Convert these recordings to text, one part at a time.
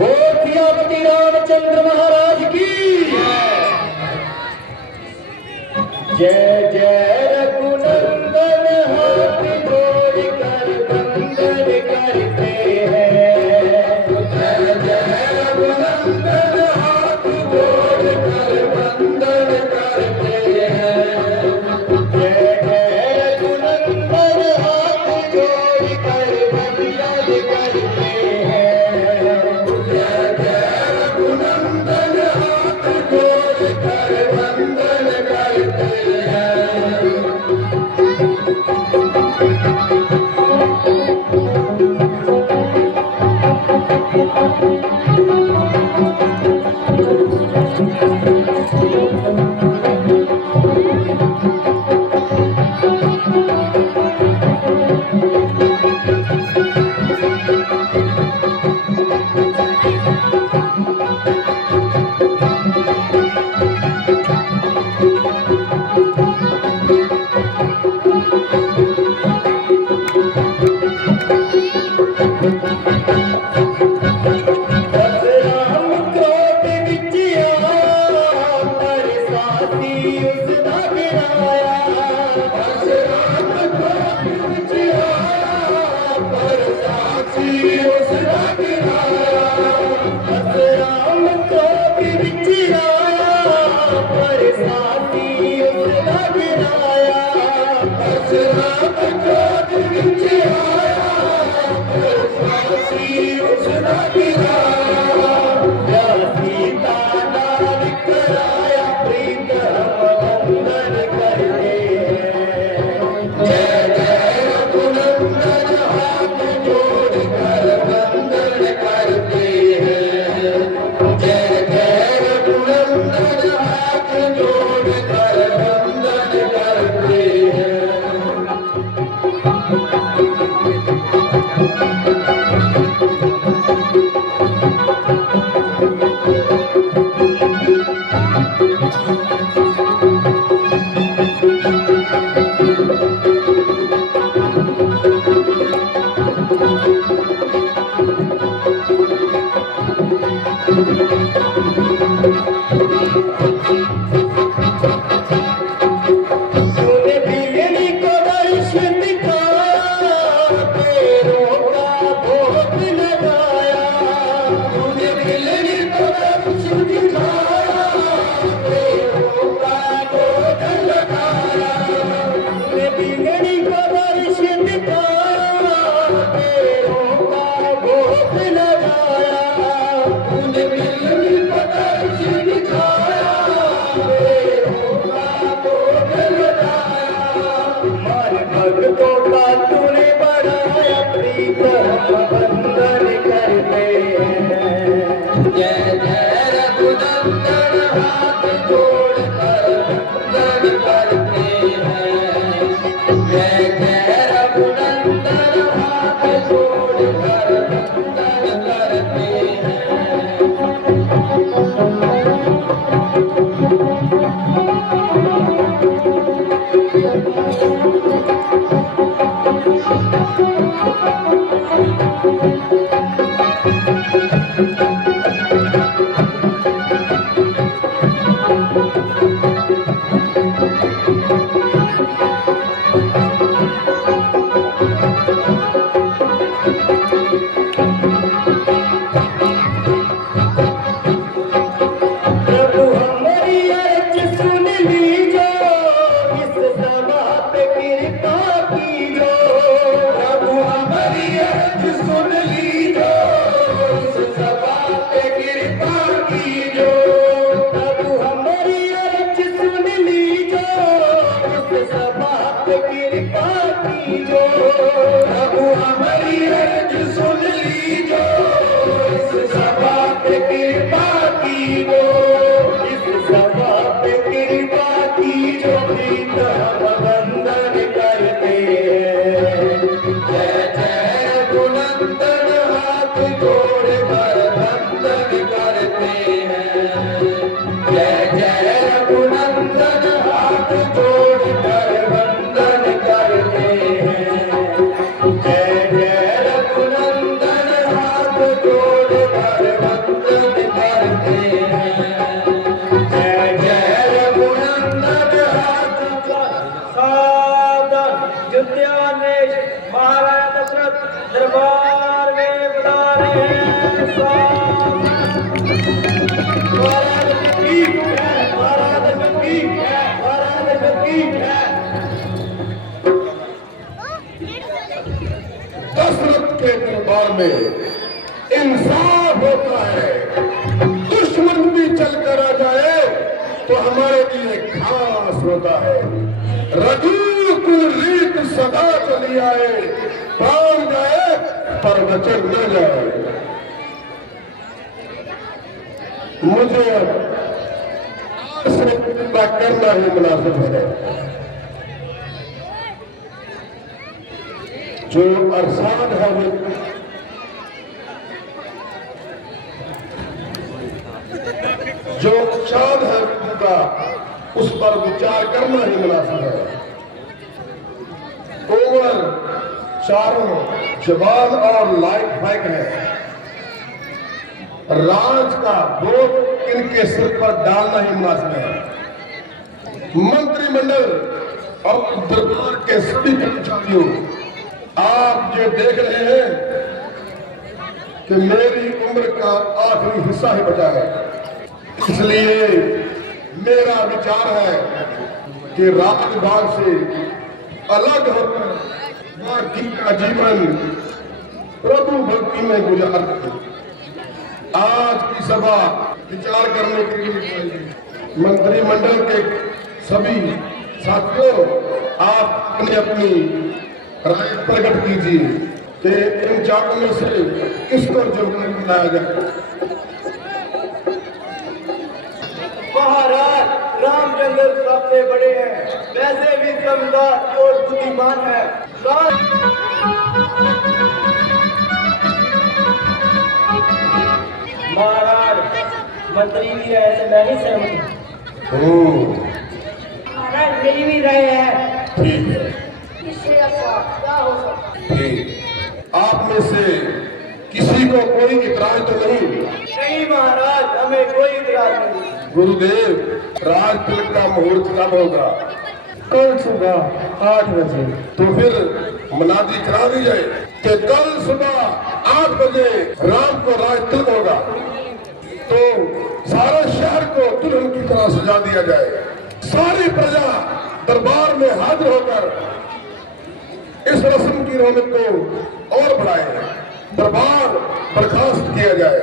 बोधियापति रामचंद्र महाराज की जय जय रघुनंदन हाथ जोड़ कर वंदन करते हैं। जय जय रघुनंदन हाथ जोड़ कर वंदन करते हैं। जय जय रघुनंदन हाथ जोड़ कर वंदन करते हैं। जय जय रघुनंदन हाथ जोड़ कर वंदन करते हैं। वंदन करते हैं। जय जय रघुनंदन हाथ जोड़कर वंदन करते हैं। जय जय रघुनंदन हाथ जोड़कर वंदन करते हैं। जय जय रघुनंदन हाथ सावधान युद्धानेश महाराज दशरथ दरबार में बता रहे हैं। महाराज की जय, महाराज की जय, महाराज की जय। दशरथ के दरबार में इंसाफ होता है। दुश्मन भी चलकर आ जाए तो हमारे लिए खास होता है। रघुकुल रीत सदा चली आए, प्राण जाए पर वचन न जाए। मुझे पूरा करना ही मुनासिब है। जो अरसान है वो जो चांद है का उस पर विचार करना ही मुनासिब है। ओवर चारों जवान और लाइट फाइक है। राज का बोझ इनके सिर पर डालना ही मुनासिब है। मंत्रिमंडल और दरबार के सभी कर्मचारियों, आप जो देख रहे हैं कि मेरी उम्र का आखिरी हिस्सा ही बचा है, इसलिए मेरा विचार है कि राजभाग से अलग होकर बाकी का जीवन प्रभु भक्ति में गुजार दे। आज की सभा विचार करने के लिए मंत्रिमंडल के सभी साथियों, आप अपनी अपनी राय प्रकट कीजिए कि इन चारों में से किसको जवान बनाया जाए। महाराज रामचंद्र सबसे बड़े हैं, वैसे भी समझदार और बुद्धिमान है। महाराज मंत्री भी है, ऐसे मैं नहीं सहमत हूँ। महाराज मेरी भी राय है। ठीक है, इससे अच्छा क्या हो सकता है? ठीक। आप में से किसी को कोई इतराज तो नहीं? नहीं महाराज, हमें कोई इतराज नहीं। गुरुदेव, राज तिलक का मुहूर्त कब होगा? कल सुबह 8 बजे। तो फिर मनादी करा दी जाए कि कल सुबह 8 बजे राम को राज तिलक होगा। तो सारे शहर को दुल्हन की तरह सजा दिया जाए। सारी प्रजा दरबार में हाजिर होकर इस रस्म की रौनक को और बढ़ाए। दरबार बर्खास्त किया जाए।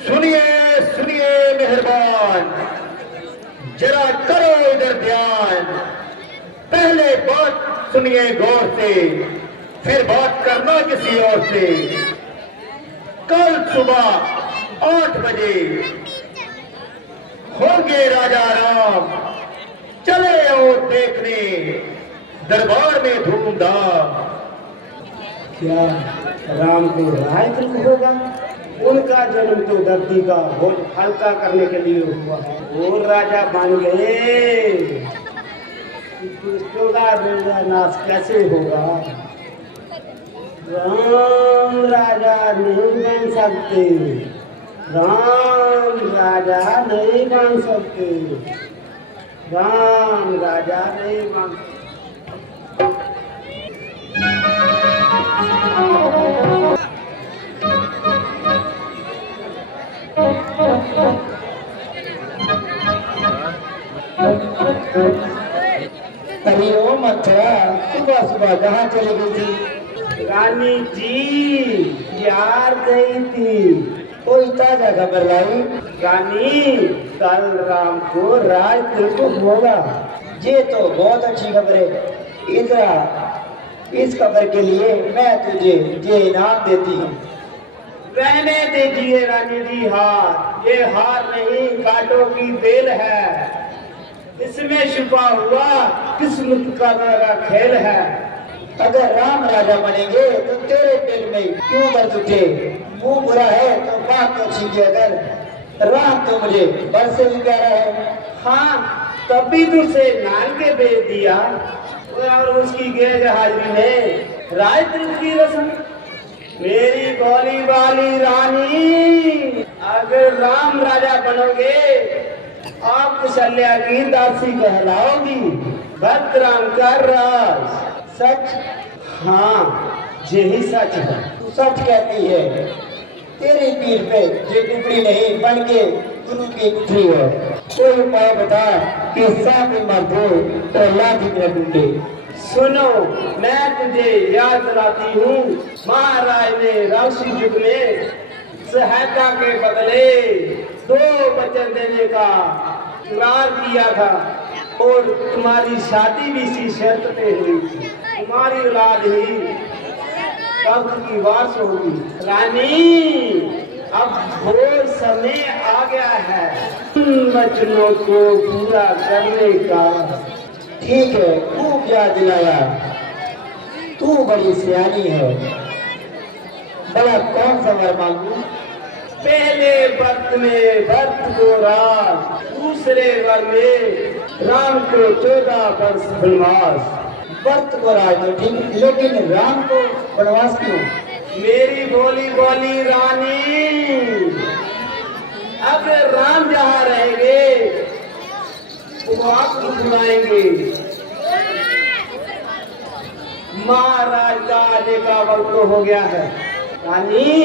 सुनिए सुनिए मेहरबान, जरा करो इधर ध्यान। पहले बात सुनिए गौर से, फिर बात करना किसी और से। कल सुबह 8 बजे होंगे राजा राम, चले आओ देखने दरबार में धूमधाम। क्या राम को राय तिलक होगा? उनका जन्म तो धरती का बोझ हल्का करने के लिए हुआ है। वो राजा बन गए, दुष्टों का बेड़ा नाश कैसे होगा? राम राजा नहीं बन सकते, राम राजा नहीं बन सकते, राम राजा नहीं बन सकते। अरे ओ मथुरा, सुबह सुबह कहाँ चली गई थी? रानी जी यार गई थी। कोई ताजा खबर लाई? रानी कल राम को राज तिलक होगा। ये तो बहुत अच्छी खबर है। इधर इस खबर के लिए मैं तुझे ये इनाम देती हूँ। रहने दीजिए रानी जी हार, ये हार नहीं कांटों की बेल है, इसमें छुपा हुआ किस्मत का मेरा खेल है। अगर राम राजा बनेंगे तो तेरे पेट में क्यों दर्द उठे? मुंह बुरा है तो बात तो अच्छी की, अगर राम तो मुझे बरस से भी प्यारा है। हाँ, तभी तो उसे नान के भेज दिया और उसकी गैर हाजिरी में राज की रस्म। मेरी भोली वाली रानी, अगर राम राजा बनोगे आप कुशल्या की दासी कहलाओगी। भक्त राम का राज सच, हाँ यही सच है। तू सच कहती है। तेरी पीठ पे ये टुकड़ी नहीं बन के गुरु की गुठरी है। कोई उपाय बता कि सांप मर दो तो लाठी न टूटे। सुनो, मैं तुझे याद दिलाती हूँ, महाराज ने राशि युग में सहायता के बदले 2 वचन देने का इकरार किया था और तुम्हारी शादी भी इसी शर्त पे हुई थी। तुम्हारी औलाद ही कब्र की वारस होगी। रानी, अब वो समय आ गया है उन वचनों को पूरा करने का। ठीक है, खूब याद दिलाया। तू बड़ी सियानी है। भला कौन सा वर मांगू? पहले वर्त में भरत को राज, दूसरे वर में राम को 14 वर्ष वनवास। भक्त को राज तो ठीक, लेकिन राम को वनवास क्यों? मेरी बोली बोली रानी, अब राम जहाँ रहेंगे वो आप सुनाएंगे। महाराज का आने का वक्त हो गया है। रानी,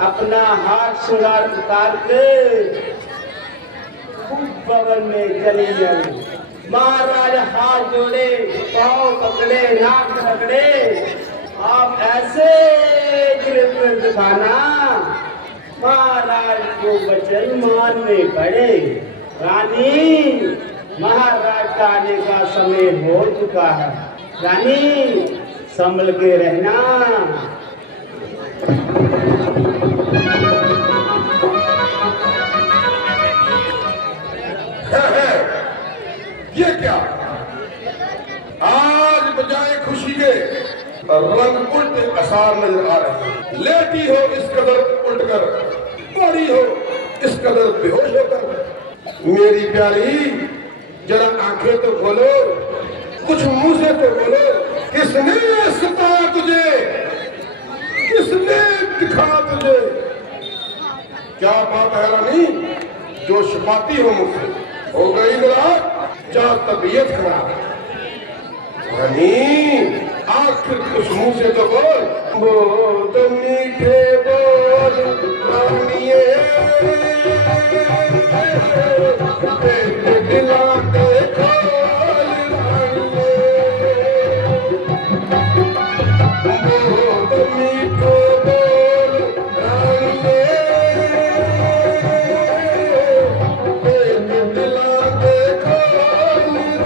अपना हाथ श्रृंगार उतार के भवन में चली जाए। महाराज हाथ जोड़े, पाँव पकड़े, नाक पकड़े, आप ऐसे गिरफ्तार दिखाना महाराज को वचन मानने पड़े। रानी, महाराज का आने का समय हो चुका है। रानी, संभल के रहना। ये क्या? आज बजाय खुशी के रंग उल्टे आसार नजर आ रहे हैं। लेटी हो इस कदर उल्ट कर, पड़ी हो इस कदर बेहोश होकर। मेरी प्यारी, जरा आंखें तो खोलो, कुछ मुंह से तो बोलो। किसने सताया तुझे? किसने दिखा तुझे? क्या बात है रानी, जो छुपाती हो मुझसे? हो गई नाराज या तबीयत खराब? रानी, आखिर कुछ मुंह से तो बोल तो मीठे बोल रानिए, दिला के खोल रानिए, तो मीठे बोल रानिए, दिला के खोल रानिए।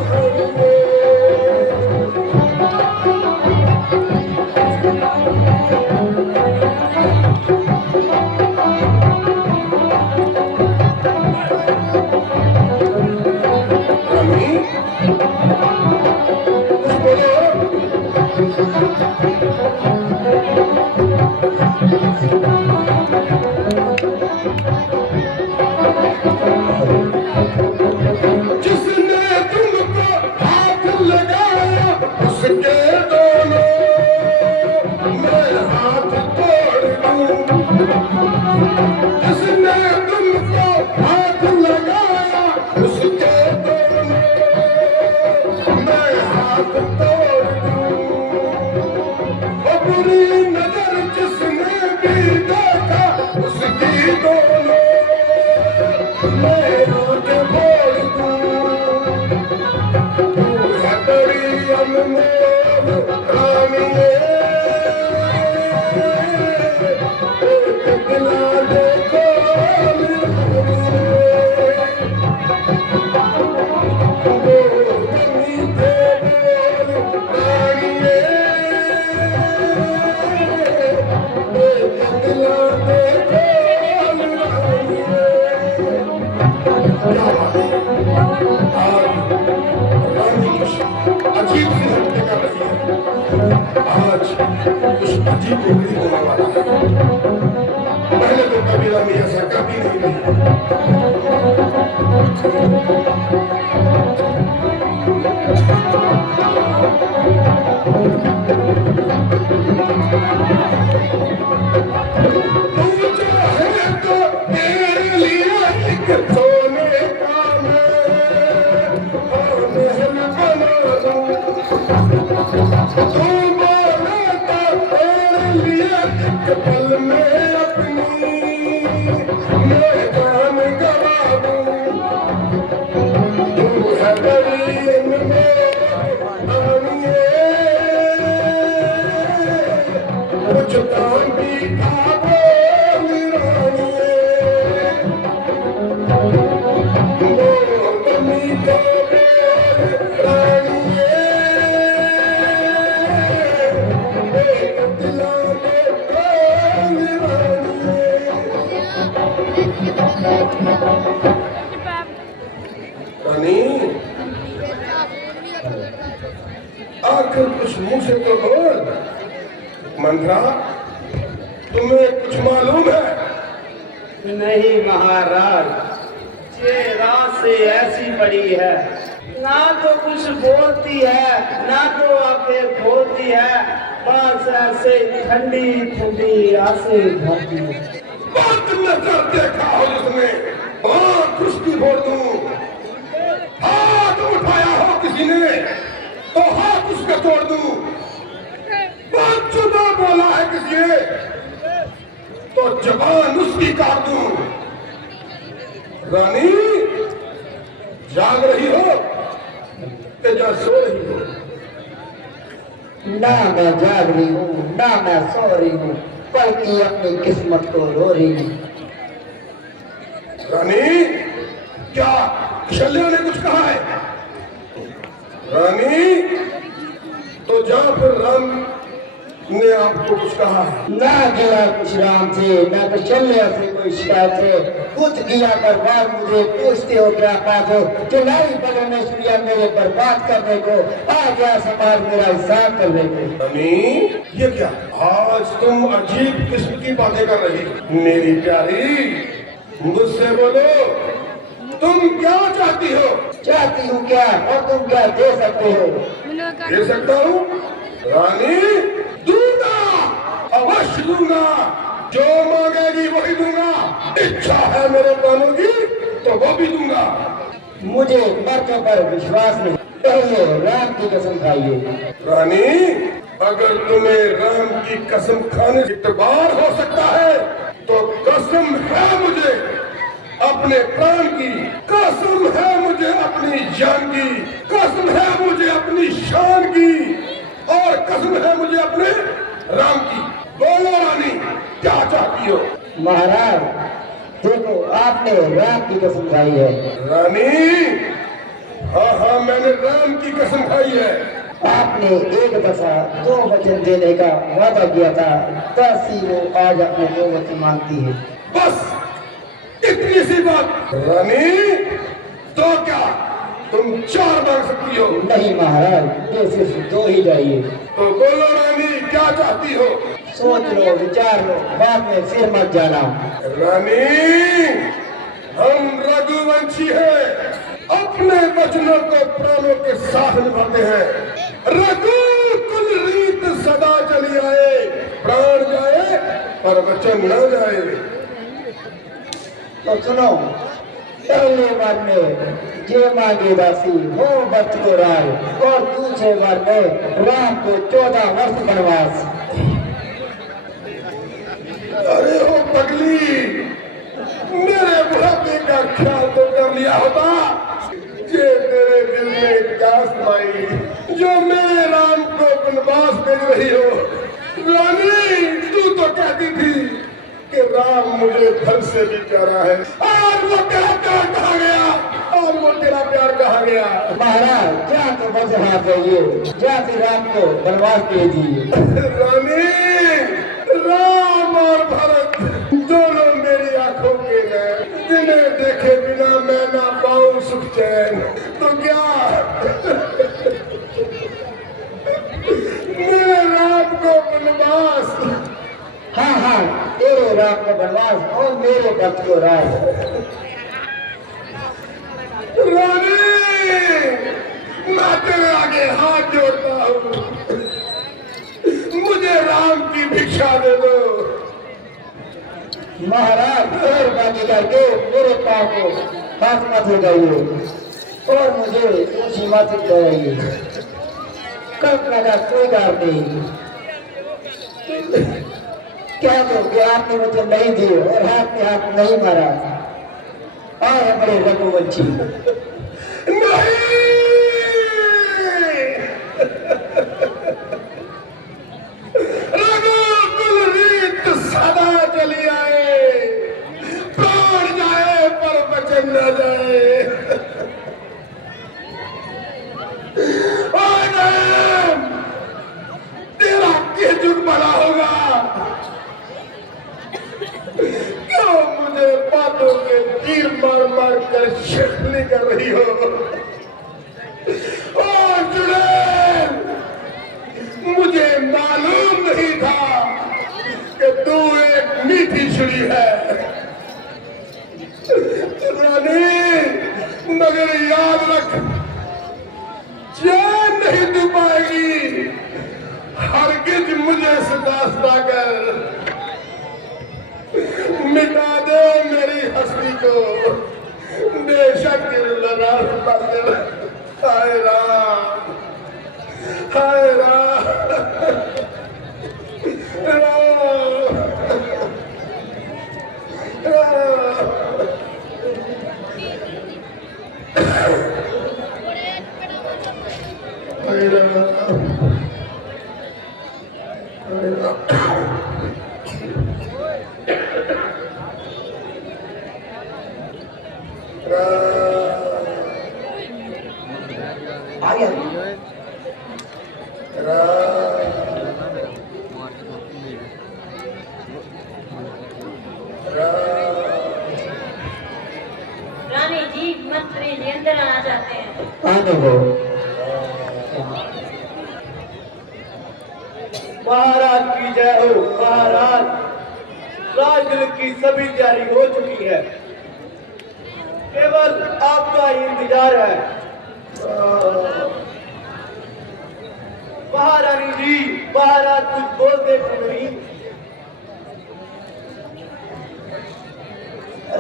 जिसने तुमको हाथ लगाया उसके दोनों मैं हाथ तोड़ दूं। जिसने तुमको हाथ लगाया उसके दोनों मैं हाथ तोड़ दूं। और बुरी नजर जिसने भी देखा उसकी दोनों मैं रोज बोल दूं। तू है बड़ी अनमोल रानिए, एक दिला दे खोल रानिए, मीठे बोल रानिए, आज कुछ अजीब टुकड़ी होने वाला है। मैंने तो कभी रानी ऐसा कभी नहीं देखा। रानी, आखिर कुछ मुंह से तो बोल। मंत्रा, तुम्हें कुछ मालूम है? नहीं महाराज, ये रात से ऐसी पड़ी है, ना तो कुछ बोलती है ना तो आंखें खोलती है, बस ऐसे ठंडी ठंडी आंखें भरती है। बहुत नजर देखा हो जिसने, और खुशकी भोर दूं। हाथ उठाया हो किसी ने तो हाथ उसका तोड़ दूं। बहुत जुदा बोला है किसी ने तो जबान उसकी काट दूं। रानी, जाग रही हो कि जा सो रही हो? ना मैं जाग रही हूँ ना मैं सो रही हूँ, बल्कि अपनी किस्मत को रो रही हूँ। रानी, क्या शल्य ने कुछ कहा है? रानी, तो जा फिर राम ने आपको कुछ कहा है? ना गया कुछ राम से ना तो चलने से कोई शिकायत है, खुद किया बर्बाद मुझे पूछते हो क्या बात हो, चुनावी बलों ने सूर्या मेरे बर्बाद करने को आ गया, समाज मेरा हिसाब करने को। रानी, ये क्या आज तुम अजीब किस्म की बातें कर रही हो? मेरी प्यारी, मुझसे बोलो, तुम क्या चाहती हो? चाहती हूँ क्या और तुम क्या दे सकते हो? दे सकता हूँ रानी, दूंगा, अवश्य दूंगा। जो मांगेगी वही दूंगा। इच्छा है मेरे प्राणों की तो वो भी दूंगा। मुझे मर्दों पर विश्वास नहीं, पहले राम की कसम खाइए। रानी, अगर तुम्हें राम की कसम खाने से इतबार हो सकता है तो कसम है मुझे अपने प्राण की, कसम है मुझे अपनी जान की, कसम है मुझे अपनी शान की, और कसम है मुझे अपने राम की। बोलो रानी, क्या चाहती हो? महाराज देखो, आपने राम की कसम खाई है। रानी, हाँ हाँ, मैंने राम की कसम खाई है। आपने एक दफा 2 वचन देने का वादा किया था, 10 ही वो आज अपने 2 वचन मांगती है। बस इतनी सी बात। रानी, तो क्या तुम 4 मांग सकती हो? नहीं महाराज, ये सिर्फ 2 ही चाहिए। तो बोलो रानी, क्या चाहती हो? सोच लो, विचार लो, बाद में फिर मत जाना। रानी, हम रघुवंशी हैं, अपने वचनों को प्राणों के साथ निभाते हैं। रघु कुल रीत सदा चली आए, प्राण जाए पर वचन न जाए। तो सुनो, पहले बार में जे मांगे दासी वो बत को राय, और दूसरे बार में राम को 14 वर्ष वनवास। अरे हो पगली, मेरे बुढ़ापे का ख्याल तो कर लिया होता। ये तेरे दिल में क्या समाई जो मेरे राम को वनवास भेज रही हो? रानी, तू तो कहती थी कि राम मुझे घर से भी प्यारा है, और वो तेरा प्यार कहाँ गया? और वो तेरा प्यार कहाँ गया? महाराज जा तो बस हाथ रहिए, जा फिर राम को वनवास दे दिए। रानी, राम और भरत दोनों मेरी आंखों के हैं, जिन्हें देखे बिना मैं ना पाऊं सुख चैन। तो क्या मेरे राम को वनवास और मेरे भक्त को राज। रानी, मैं तेरे आगे हाथ जोड़ता हूँ, मुझे राम की भिक्षा दे दो। महाराज मेहरबानी करके मेरे पाँव को हाथ मत लगाइए और मुझे ऊंची मत कराइए। कल्पना का कोई काम नहीं। क्या तो कि आपने मुझे नहीं दिए और हाथ में हाथ नहीं मारा। और बड़े रघुवंशी नहीं, रघुकुल रीत सदा चली आए, प्राण जाए पर वचन न जाए। और राम, तेरा किस युग बड़ा होगा? क्यों मुझे बातों के तीर मार मार कर शक्ली कर रही हो? और जुड़ैल, मुझे मालूम नहीं था कि तू एक मीठी छुरी है। रानी, मगर याद रख, चैन नहीं तू पाएगी हरगिज मुझे सदासदा कर। मिटा दे मेरी हस्ती को, बेशक रास्ता कर। हाय राम, हाय राम, हाय राम, आ गया। रानी जी मंत्री जी अंदर आना चाहते हैं। आने दो। महाराज की जय हो। महाराज, राजदूत की सभी तैयारी हो चुकी है, केवल आपका ही इंतजार है। महारानी जी, महाराज कुछ बोलते क्यों नहीं?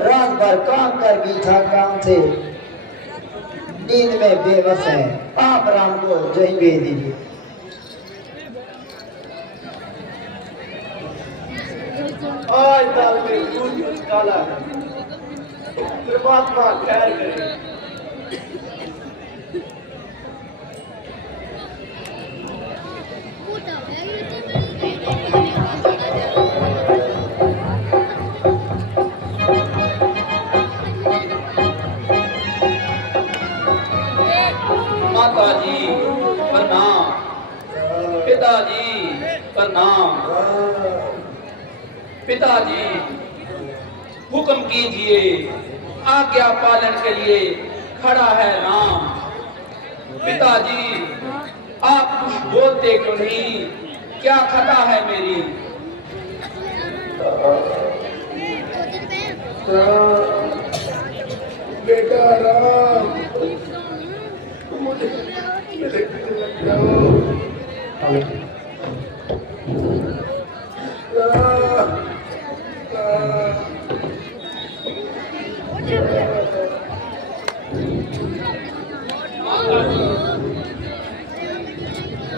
रात भर काम कर गई था, काम से नींद में बेबस है। आप राम को जय भेज दीजिए। आज दाल में दूध काला है, परमात्मा खैर करे। माताजी प्रणाम, पिताजी प्रणाम। पिताजी हुक्म कीजिए, आज्ञा पालन के लिए खड़ा है राम। पिताजी आप कुछ बोलते क्यों नहीं? क्या खता है मेरी? बेटा राम, मुझे मेरे घर लग जाओ।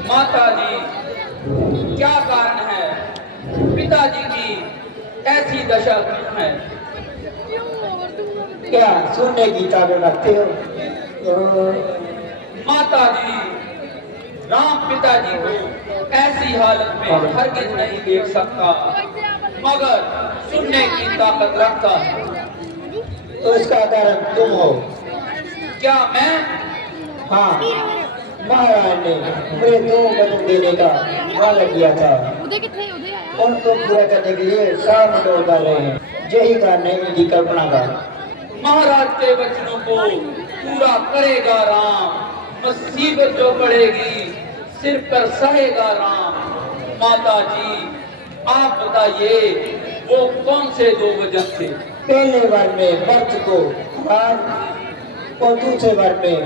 माताजी क्या कारण है? पिताजी की ऐसी दशा क्यों है? क्या सुनने की ताकत रखते हो? माताजी, राम पिताजी को ऐसी हालत में हरगिज नहीं देख सकता, मगर सुनने की ताकत रखता है। तो इसका कारण तुम हो। क्या मैं? हाँ, महाराज ने मुझे 2 वचन देने का वादा किया था। उनको पूरा करने के लिए काम तो कर रहे हैं। यही कारण है इनकी कल्पना का। महाराज के वचनों को पूरा करेगा राम। मुसीबत जो पड़ेगी सिर पर सहेगा राम। माता जी आप बताइए वो कौन से 2 वजन थे? पहले वर में वर्ष को और दूसरे वर में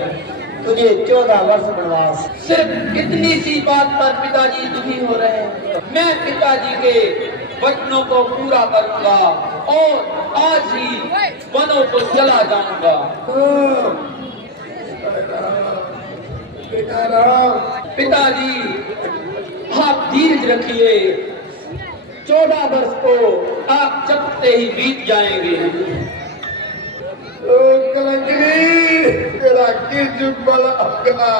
तुझे 14 वर्ष वनवास। सिर्फ इतनी सी बात पर पिताजी दुखी हो रहे हैं। मैं पिताजी के वचनों को पूरा करूंगा और आज ही वनों को चला जाऊंगा। पिताजी आप धीरज रखिए, 14 वर्ष को आप चपते ही बीत जाएंगे। कलंकनी तेरा किस बड़ा अपना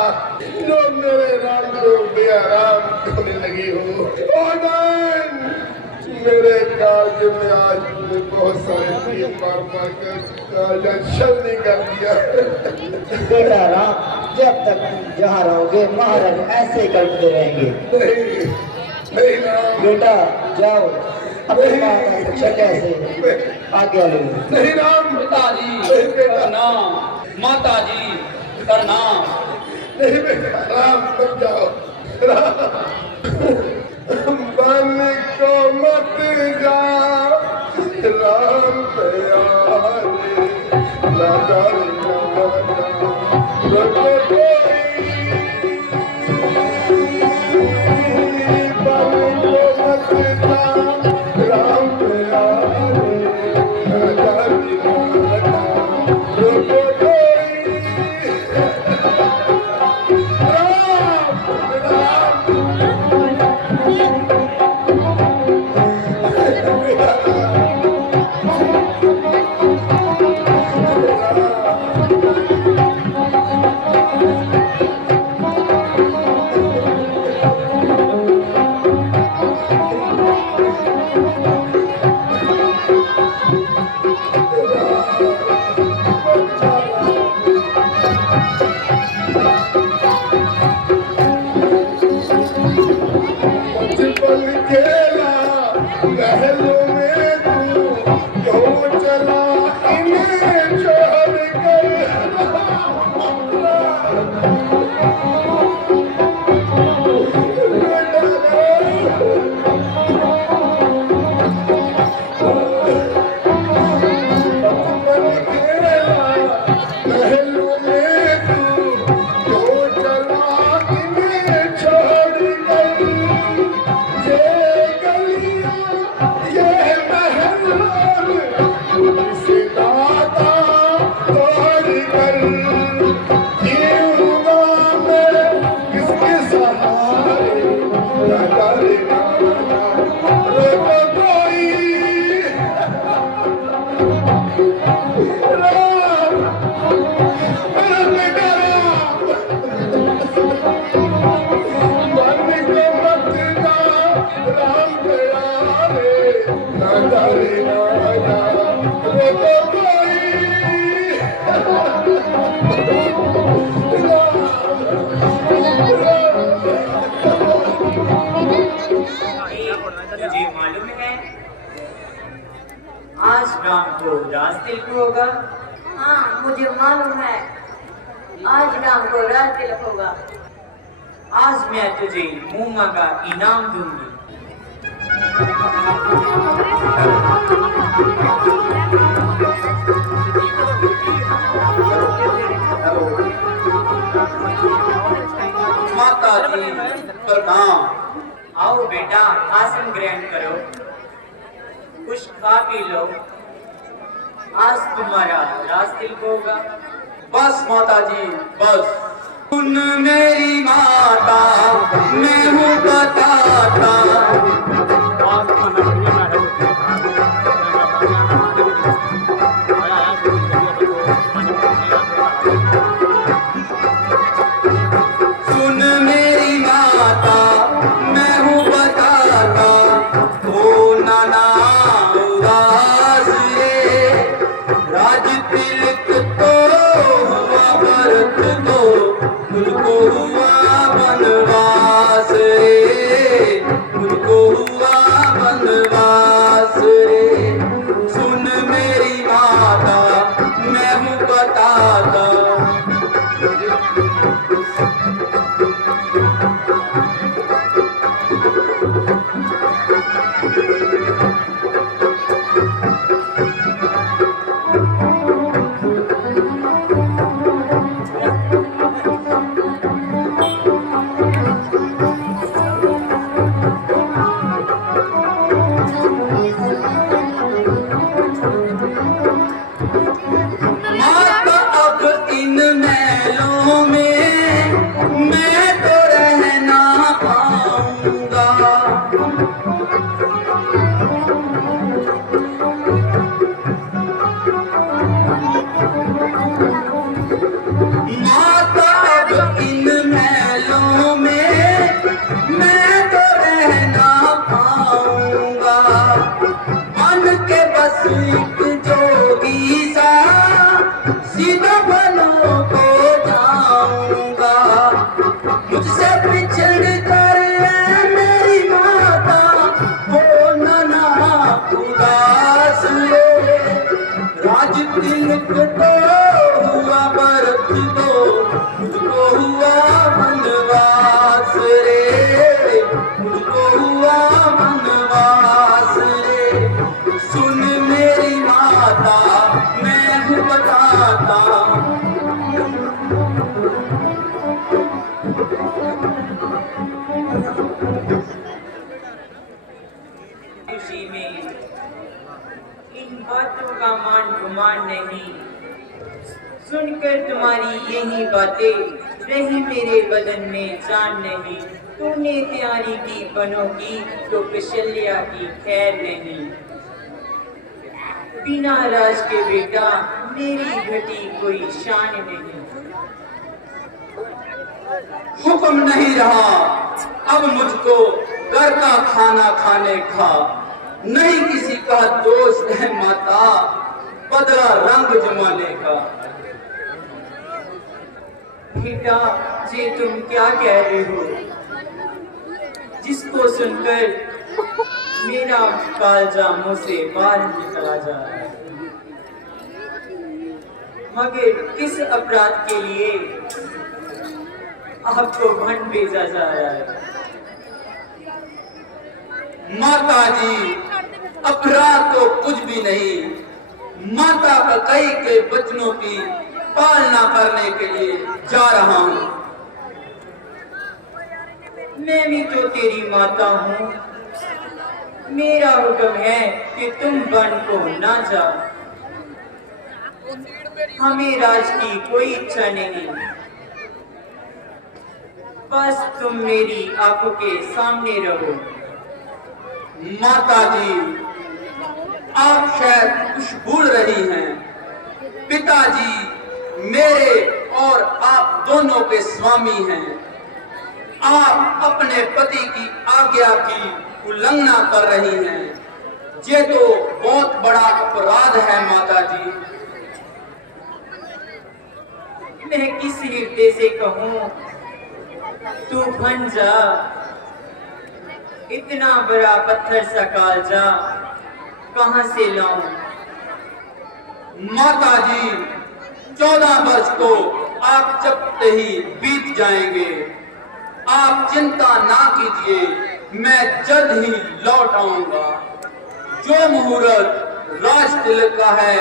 जो मेरे राम को बेआराम करने लगी हो। ओ नाइन, मेरे काज में आज तूने बहुत सारे तीर मार कर काजा छल नहीं कर दिया। बेटा राम, जब तक तुम जहाँ रहोगे महाराज ऐसे करते रहेंगे। नहीं नहीं राम, बेटा जाओ अपनी माता को चटे से आज्ञा लो। नहीं राम, पिताजी प्रणाम, माताजी प्रणाम। नहीं बेटा राम, मत जाओ बन को मत जा राम प्यारे ना जाने मुझे मालूम है आज राम को राजतिलक होगा। हाँ, मुझे मालूम है आज राम को राजतिलक होगा। आज मैं तुझे मूंगा का इनाम दूंगी। माता जी प्रणाम। आओ बेटा, आसन ग्रहण करो, कुछ खा पी लो। आज तुम्हारा राजतिलक होगा। बस माता जी बस। सुन मेरी माता, मैं हूँ बताता। सुन मेरी माता, मैं हूँ बताता। ओ नाना उदास रे, राज तिलक तो हुआ भरत को, मुझको हुआ वनवास रे, मुझको हुआ वनवास रे। सुन मेरी माता, मैं हूँ बताता। माता अब इन महलों में मैं तो रह ना पाऊंगा, बन के बस एक जोगी सा सीधा बनों को जाऊंगा। मुझसे बिछड़ कर मेरी माता हो ना उदास रे, राज तिलक तो हुआ बरत दो, मुझको हुआ वनवास रे, मुझको हुआ वनवास रे। सुन मेरी माता मैं हूँ बताता, खुशी में इन बातों का मान गुमान नहीं, सुनकर तुम्हारी यही बातें रही मेरे बदन में जान नहीं। तूने तैयारी की बनों की तो कौशल्या की खैर नहीं, बिना राज के बेटा मेरी घटी कोई शान नहीं। हुक्म नहीं रहा अब मुझको घर का खाना खाने का, नहीं किसी का दोष है माता बदला रंग जमाने का। बेटा ये तुम क्या कह रहे हो, जिसको सुनकर मेरा कालजा मुंह से बाहर निकला जा रहा है। मगर किस अपराध के लिए आपको वन भेजा जा रहा है? माता जी अपराध तो कुछ भी नहीं, माता कई के बच्चों की पालना करने के लिए जा रहा हूँ। मैं भी तो तेरी माता हूँ, मेरा हुक्म है कि तुम वन को ना जाओ। हमें राज की कोई इच्छा नहीं, बस तुम मेरी आंखों के सामने रहो। माता जी आप शायद कुछ भूल रही हैं, पिताजी मेरे और आप दोनों के स्वामी हैं। आप अपने पति की आज्ञा की उल्लंघना कर रही हैं, ये तो बहुत बड़ा अपराध है माता जी। मैं किस हृदय से कहूँ तू बन जा, इतना बड़ा पत्थर सा कालजा कहाँ से लाऊं? माता जी 14 वर्ष तो आप चपते ही बीत जाएंगे, आप चिंता ना कीजिए, मैं जल्द ही लौट आऊंगा। जो मुहूर्त राज तिलक का है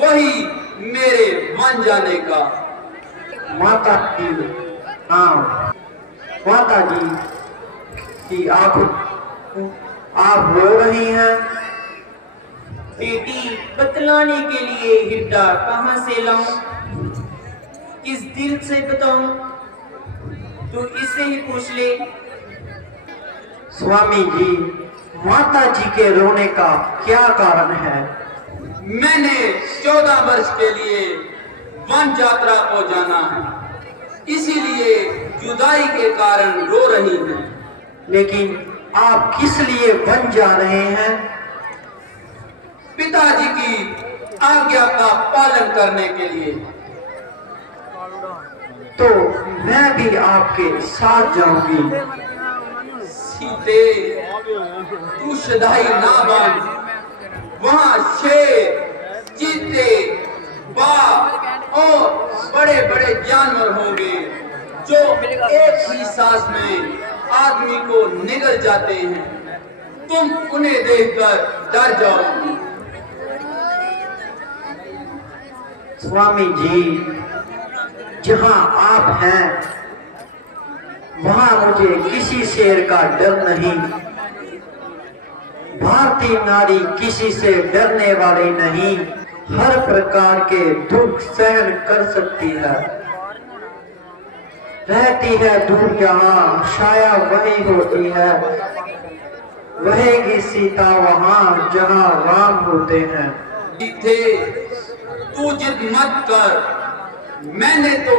वही मेरे वन जाने का। माता जी, हाँ माता जी कि आप रो रही हैं। बेटी बतलाने के लिए हृदय कहाँ से लाऊं, किस दिल से बताऊं, तू इससे ही पूछ ले। स्वामी जी माता जी के रोने का क्या कारण है? मैंने 14 वर्ष के लिए वन यात्रा को जाना है, इसीलिए जुदाई के कारण रो रही हैं। लेकिन आप किस लिए वन जा रहे हैं? पिताजी की आज्ञा का पालन करने के लिए। तो मैं भी आपके साथ जाऊंगी। सीते तू शदाई ना बन, वहां शेर, चीते, बाघ और बड़े बड़े जानवर होंगे जो एक ही सांस में आदमी को निगल जाते हैं। तुम उन्हें देखकर डर जाओगी। स्वामी जी जहां आप हैं वहां मुझे किसी शेर का डर नहीं। भारतीय नारी किसी से डरने वाली नहीं, हर प्रकार के दुख सहन कर सकती है। रहती है दूर जहां छाया वही होती है। रहेगी सीता वहाँ जहाँ राम होते हैं। थे तू जिद मत कर, मैंने तो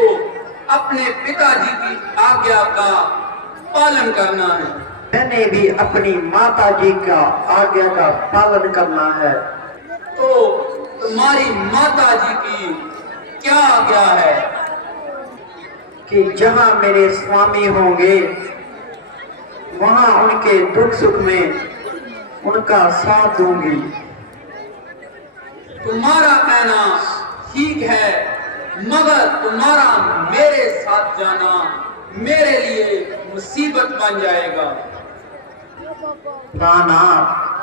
अपने पिताजी की आज्ञा का पालन करना है। मैंने भी अपनी माता जी का आज्ञा का पालन करना है। तो तुम्हारी माता जी की क्या आज्ञा है? कि जहाँ मेरे स्वामी होंगे वहाँ उनके दुख सुख में उनका साथ दूंगी। तुम्हारा कहना ठीक है, मगर तुम्हारा मेरे साथ जाना मेरे लिए मुसीबत बन जाएगा। नाना,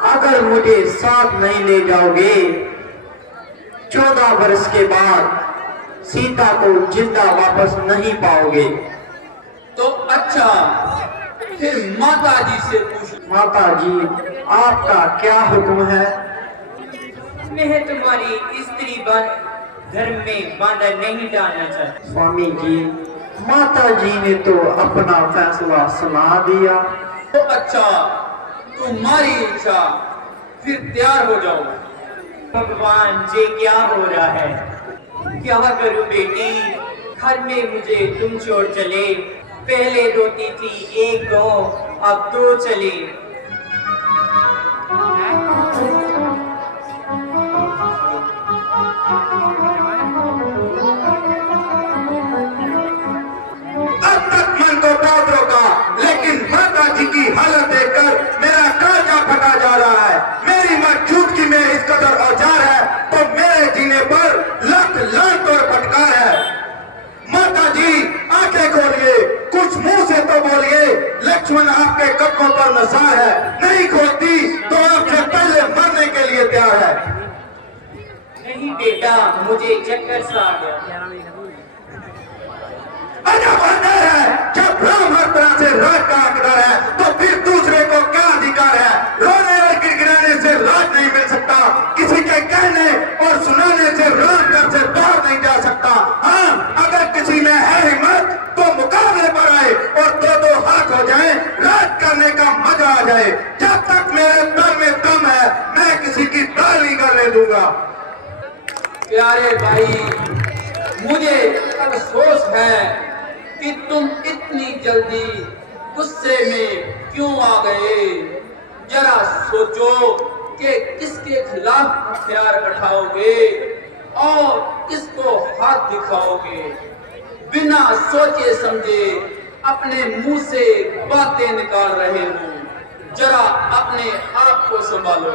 अगर मुझे साथ नहीं ले जाओगे 14 वर्ष के बाद सीता को जिंदा वापस नहीं पाओगे। तो अच्छा, फिर माता जी से पूछ। माता जी, आपका क्या हुक्म है? मैं तुम्हारी स्त्री बन घर में बांधा नहीं डालना चाहती। स्वामी जी, माता जी ने तो अपना फैसला सुना दिया। तो अच्छा, तुम्हारी इच्छा, फिर तैयार हो जाओ। भगवान जी क्या हो रहा है? क्या करूं बेटी, घर में मुझे तुम छोड़ चले। पहले रोती थी 1-2, अब 2 चले। अब तक मन को बहुत रोका, लेकिन माता जी की हालत देखकर मेरा कांटा फटा जा रहा है। मेरी माँ झूठ की में इस कदर औजार है तो मेरे जीने पर लाख लाख तोड़ फटकार है। माता जी, आंखें खोलिए, कुछ मुंह से तो बोलिए। लक्ष्मण आपके कदमों पर नसार है, नहीं खोलती तो आपसे पहले मरने के लिए तैयार है। नहीं बेटा, मुझे चक्कर सा आ गया। अजब अन्याय है, जब राम हर तरह से राज का हकदार है तो फिर दूसरे को क्या अधिकार है? रोने और गिड़गिड़ाने से राज नहीं मिल सकता, किसी के कहने और सुनाने से राम घर से बाहर नहीं जा सकता। हाँ, अगर किसी में है हिम्मत तो मुकाबले पर आए और 2-2 हाथ हो जाए, राज करने का मजा आ जाए। जब तक मेरे दम में दम है, मैं किसी की दाल नहीं करने दूंगा। प्यारे भाई, मुझे अफसोस है कि तुम इतनी जल्दी गुस्से में क्यों आ गए। जरा सोचो कि किसके खिलाफ हथियार उठाओगे और किसको हाथ दिखाओगे। बिना सोचे समझे अपने मुंह से बातें निकाल रहे हो, जरा अपने आप को संभालो।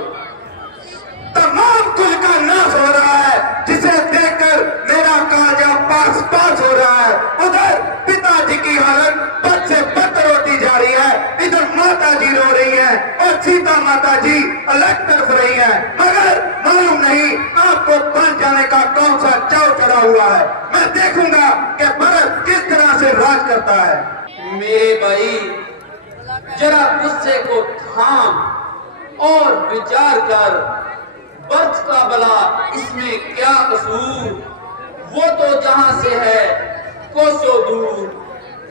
तमाम कुल का नाश हो रहा है, जिसे देखकर मेरा काजा पास पास हो रहा है। उधर पिताजी की हालत बद से बदतर होती जा रही है, इधर माता जी रो रही है और सीता माता जी अलग तरफ रही है। मगर मालूम नहीं आपको बन जाने का कौन सा चाव चढ़ा हुआ है। मैं देखूंगा कि भरत किस तरह से राज करता है। मेरे भाई, जरा गुस्से को थाम और विचार कर। बर्थ का भला इसमें क्या कसूर? वो तो जहां से है कोसों दूर।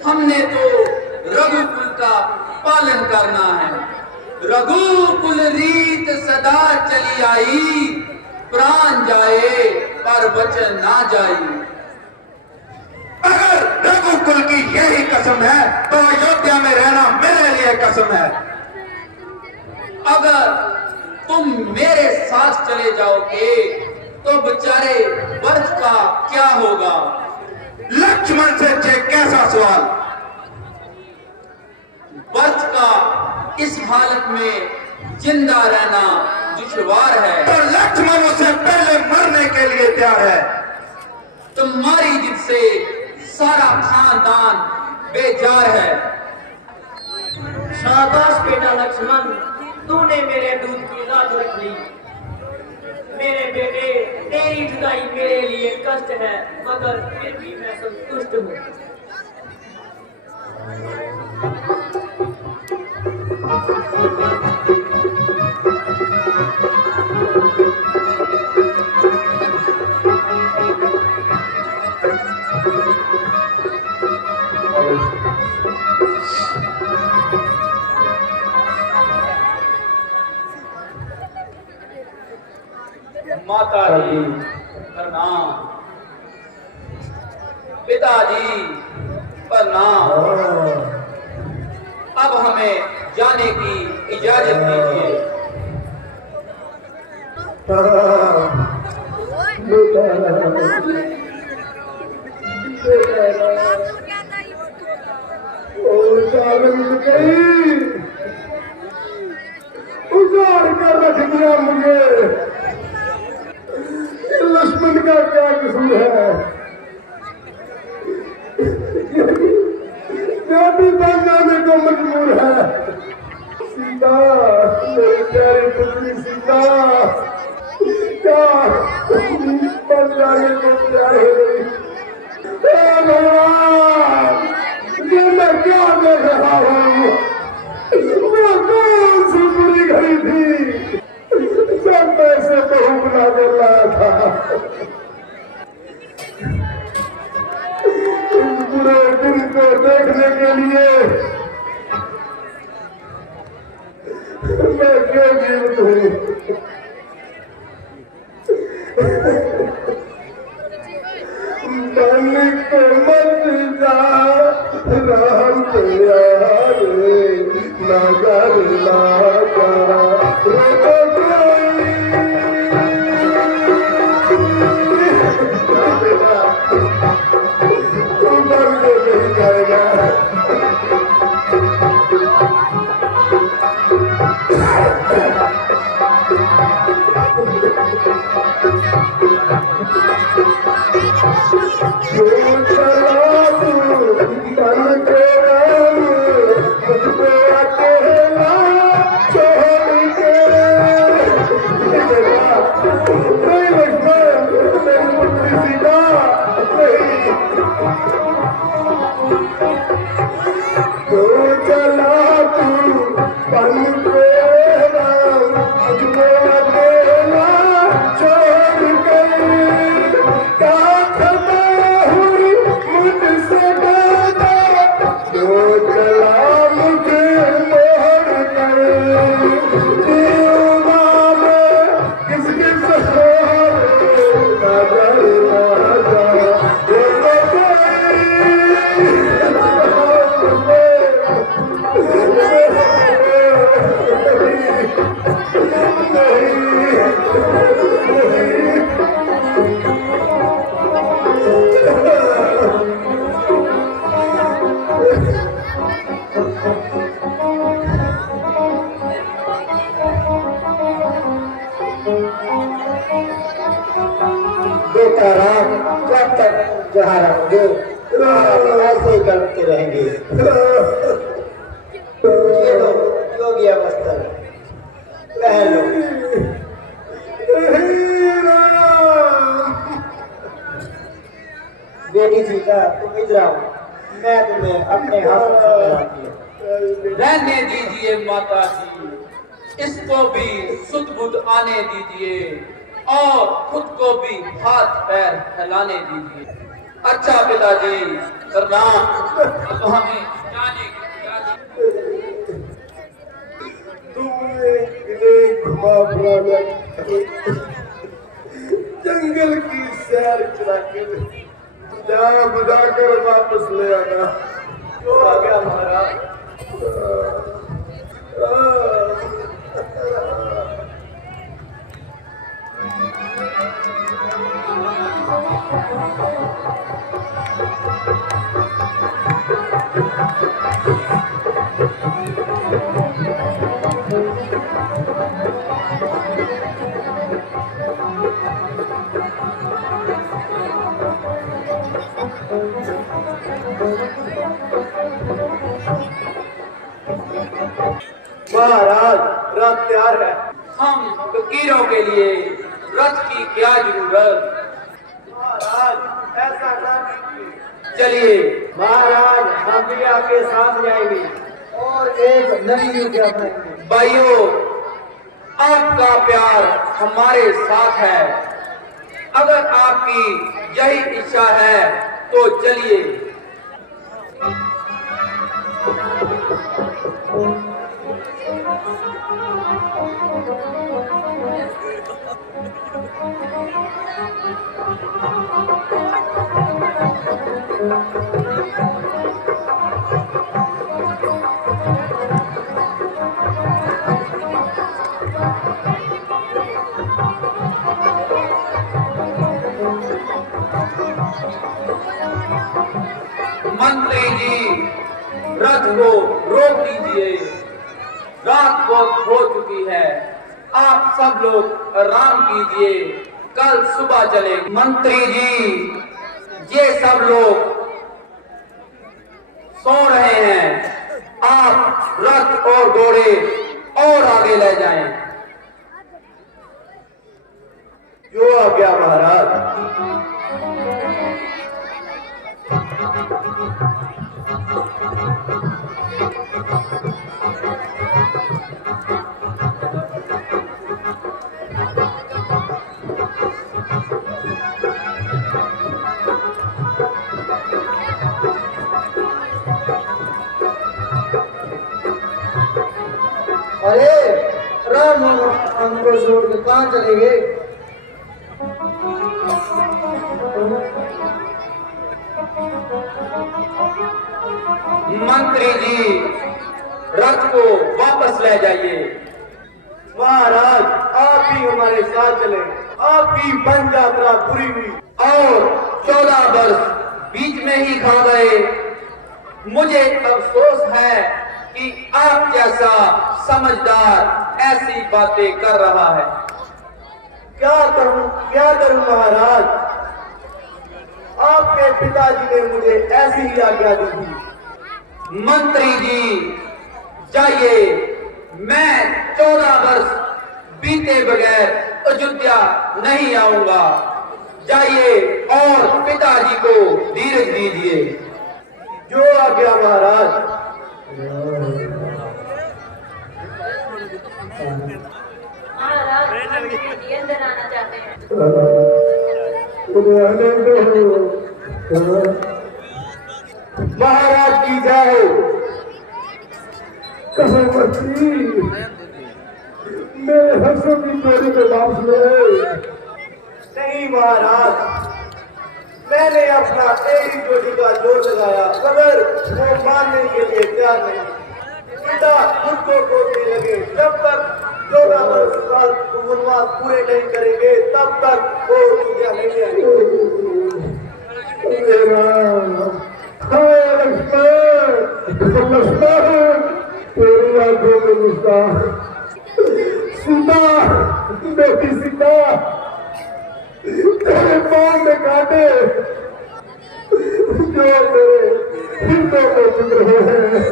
हमने तो रघुकुल का पालन करना है। रघुकुल रीत सदा चली आई, प्राण जाए पर वचन ना जाई। अगर रघुकुल की यही कसम है तो अयोध्या में रहना मेरे लिए कसम है। अगर तुम मेरे साथ चले जाओगे तो बेचारे वर्ष का क्या होगा? लक्ष्मण से कैसा सवाल? वर्ष का इस हालत में जिंदा रहना दुश्वार है। तो लक्ष्मण उससे पहले मरने के लिए तैयार है। तुम्हारी जिद से सारा खानदान बेजार है। शाबाश बेटा लक्ष्मण, तूने मेरे दूध की लाज रख ली। मेरे बेटे, तेरी जुदाई मेरे लिए कष्ट है, मगर फिर भी मैं संतुष्ट हूँ। माता जी प्रणाम, पिताजी प्रणाम। अब हमें जाने की इजाजत दीजिए। उजाड़ कर रख दिया मुझे, लक्ष्मण का क्या कसूर है? जो भी जाने को मजबूर है। सीता, मेरी प्यारी पुत्री सीता, क्या पर जाने को तैयार हो गई? हे भगवान, ये मैं क्या देख रहा हूँ? वो कौन सी बुरी घड़ी थी जब मैं इसे बहू बना कर लाया था? इस बुरे दिन को देखने के लिए मैं क्यों जीवित हूँ? मन को मत जा राम प्यारे, नगर लागा तू बन के नहीं जाएगा। बेटा राम, कब तक जहाँ रहोगे ऐसे ही करते रहेंगे। ये लो जोगिया वस्त्र पहन लो। बेटी सीता, तुम इधर आओ, मैं तुम्हें अपने हाथों से पहनाती हूँ। रहने दीजिए माता जी, इसको भी सुध बुध आने दीजिए और खुद को भी हाथ पैर फैलाने दीजिए। अच्छा पिताजी प्रणाम। अब हमें जाने की इजाजत। तुमने इन्हें घुमा फिरा जंगल की सैर करा कर जहाँ बुझाकर वापस ले आना। जो आ गया महाराज। महाराज रथ तैयार है। हम फकीरों के लिए रथ की क्या जरूरत? महाराज ऐसा ना कीजिए। चलिए महाराज हम भी आपके साथ जाएंगे और एक नई क्या करेंगे। भाइयों, आपका प्यार हमारे साथ है। अगर आपकी यही इच्छा है तो चलिए। मंत्री जी, रथ को रोक दीजिए। रात बहुत हो चुकी है, आप सब लोग आराम कीजिए, कल सुबह चले। मंत्री जी, ये सब लोग सो रहे हैं, आप रथ और घोड़े और आगे ले जाएं। जो आज्ञा महाराज। अरे राम, हमको छोड़ के कहाँ चले गए? मंत्री जी, रथ को वापस ले जाइए। महाराज, आप ही हमारे साथ चले, आपकी वन यात्रा पूरी हुई। और 14 वर्ष बीच में ही खा गए। मुझे अफसोस है कि आप जैसा समझदार ऐसी बातें कर रहा है। क्या करूं महाराज, आपके पिताजी ने मुझे ऐसी ही आज्ञा दी थी। मंत्री जी, जाइए, मैं 14 वर्ष बीते बगैर अयोध्या नहीं आऊंगा। जाइए और पिताजी को धीरज दीजिए। जो आज्ञा महाराज। महाराज मंत्री जी अंदर आना चाहते हैं। महाराज की जय हो। मेरे हंसों की चोरी में वापस ले। नहीं महाराज, मैंने अपना एक ही चोटी का जोर लगाया, मगर वो मानने के लिए तैयार नहीं। पिता मुझको खोजने लगे। जब तक 14 वर्ष साल वनवास पूरे नहीं करेंगे, तब तक वो दुनिया नहीं आएगी। तेरी आंखों में गुस्सा, सीता, बेटी सीता, तेरे पाँव में काटे जो मेरे हिंदों को चुन रहे हैं।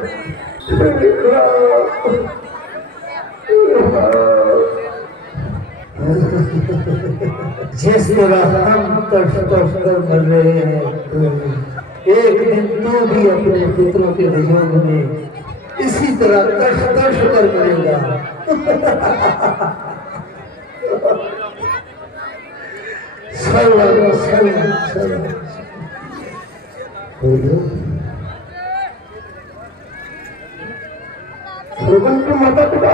जिस तरह हम तड़फ कर मर रहे हैं, एक दिन तू भी अपने पुत्रों के वियोग में इसी तरह तड़फ कर मरेगा। उनके माता पिता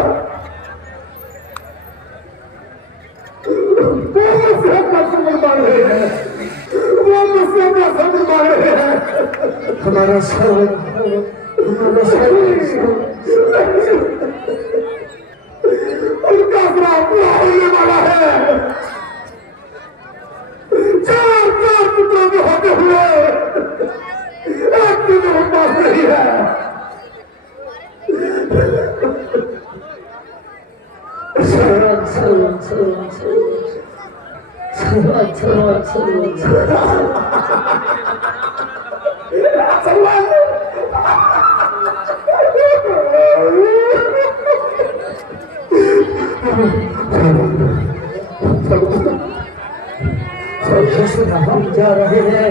वो मुझसे अपना समझ मांग रहे हैं, वो मुझसे अपना समझ मांग रहे हैं। हमारा सर्व उनका अपराध पूरा होने वाला है। चार पुत्रों में होते हुए एक भी मेरे पास नहीं है। जिस तरह हम जा रहे हैं,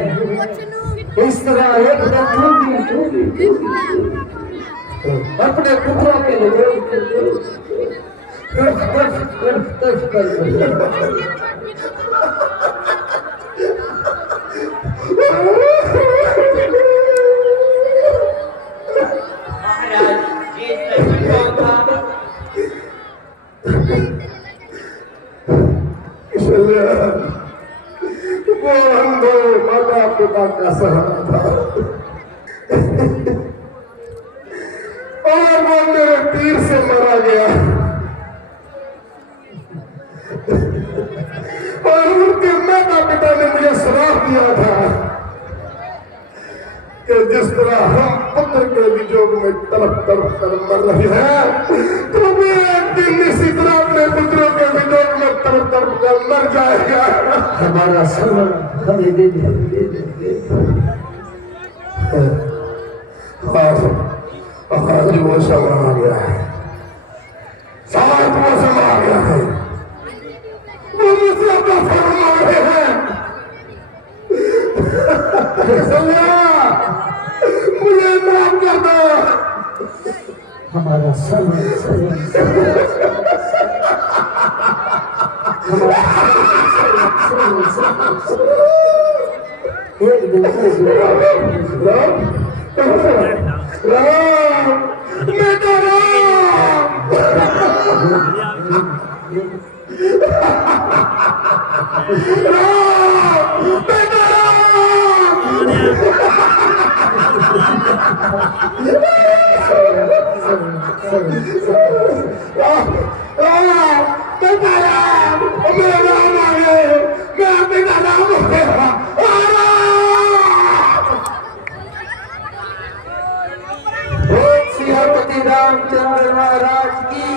इस तरह एक अपने पुत्रों के लिए महाराज, ये सच कौन था? इसलिए वो अंधे माता पिता का सहारा था और वो मेरे तीर से मारा गया और उनके माता पिता ने मुझे श्राप दिया था कि जिस तरह हम पुत्र के विजोग में तड़प तड़प कर मर रहे हैं तो भी एक दिन इसी तरह अपने पुत्रों के विजोग में तड़प तड़प कर मर जाएगा। हमारा समय हमें दे दे। आज वो समय आ गया है, शायद वो समय आ गया है, वो मुझसे अपना फर्मा रहे हैं। मुझे माफ कर दो। हमारा समय एक दिन राम बेटा रामचंद्र महाराज की